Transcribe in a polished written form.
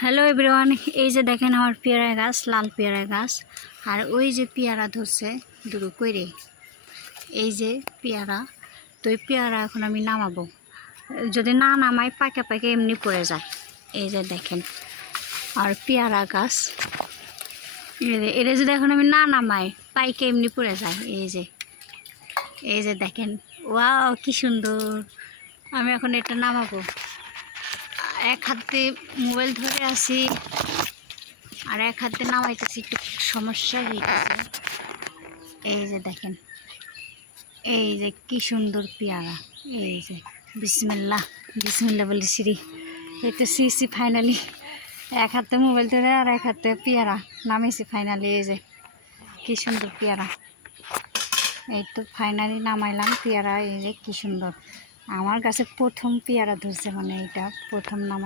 Hello everyone, এই যে দেখেন আমার পেয়ারা গাছ, লাল পেয়ারা গাছ। আর ওই যে পেয়ারা ধরছে দুটো কইরে, এই যে পেয়ারা। তো এই পেয়ারা এখন আমি নামাবো, যদি না নামাই পাকে পাকে এমনি পড়ে যায়। এই যে দেখেন আর পেয়ারা গাছ, এটা যদি এখন আমি না নামাই পাইকে এমনি পড়ে যায়। এই যে দেখেন, ওয়াও কি সুন্দর। আমি এখন এটা নামাবো, এক হাতে মোবাইল ধরে আছি আর এক হাতে নামাইতেছি, একটু সমস্যা হইতেছে। এই যে দেখেন, এই যে কি সুন্দর পেয়ারা। এই যে বিসমিল্লাহ বিসমিল্লাহ বলি সিঁড়ি, এই তো সিসি ফাইনালি। এক হাতে মোবাইল ধরে আর এক হাতে পেয়ারা নামেছি ফাইনালি। এই যে কি সুন্দর পেয়ারা, এই তো ফাইনালি নামাইলাম পেয়ারা। এই যে কি সুন্দর, আমার কাছে প্রথম পেয়ারা ধরছে, মানে এটা প্রথম নামা।